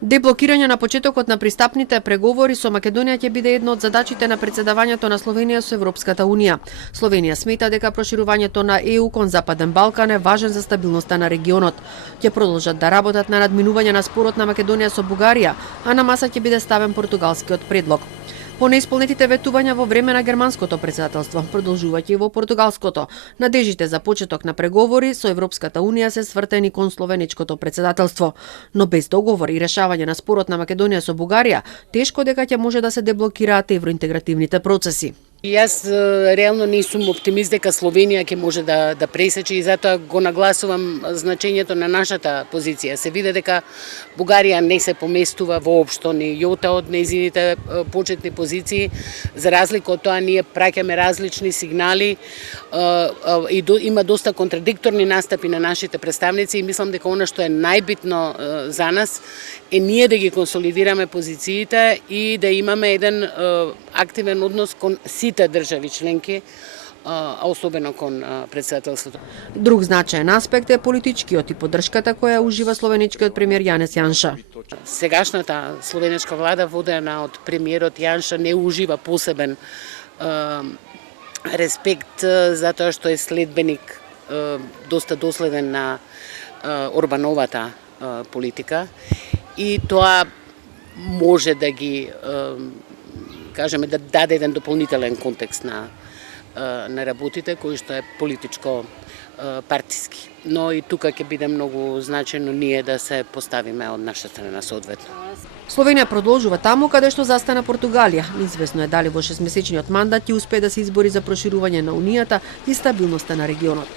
Деблокирање на почетокот на пристапните преговори со Македонија ќе биде едно од задачите на претседавањето на Словенија со Европската Унија. Словенија смета дека проширувањето на ЕУ кон Западен Балкан е важен за стабилноста на регионот. Ќе продолжат да работат на надминување на спорот на Македонија со Бугарија, а на маса ќе биде ставен португалскиот предлог. По неисполнетите ветувања во време на германското председателство, продолжувајќи и во португалското, надежите за почеток на преговори со Европската Унија се свртени кон словеничкото председателство. Но без договор и решавање на спорот на Македонија со Бугарија, тешко дека ќе може да се деблокираат евроинтегративните процеси. Јас реално не сум оптимист дека Словенија ќе може да пресече и затоа го нагласувам значењето на нашата позиција. Се види дека Бугарија не се поместува воопшто ни јота од нејзините почетни позиции, за разлика од тоа ние праќаме различни сигнали и има доста контрадикторни настапи на нашите представници и мислам дека она што е најбитно за нас е ние да ги консолидираме позициите и да имаме еден активен однос кон сите држави членки, а особено кон председателството. Друг значаен аспект е политичкиот и поддршката која ужива словеничкиот премиер Јанес Јанша. Сегашната словеничка влада водена од премиерот Јанша не ужива посебен респект затоа што е следбеник доста доследен на Орбановата политика и тоа може да ги кажеме да даде еден дополнителен контекст на работите кој што е политичко партиски. Но и тука ќе биде многу значајно ние да се поставиме од наша страна соодветно. Словенија продолжува таму каде што застана Португалија. Неизвестно е дали во 6-месечниот мандат ќе успее да се избори за проширување на Унијата и стабилноста на регионот.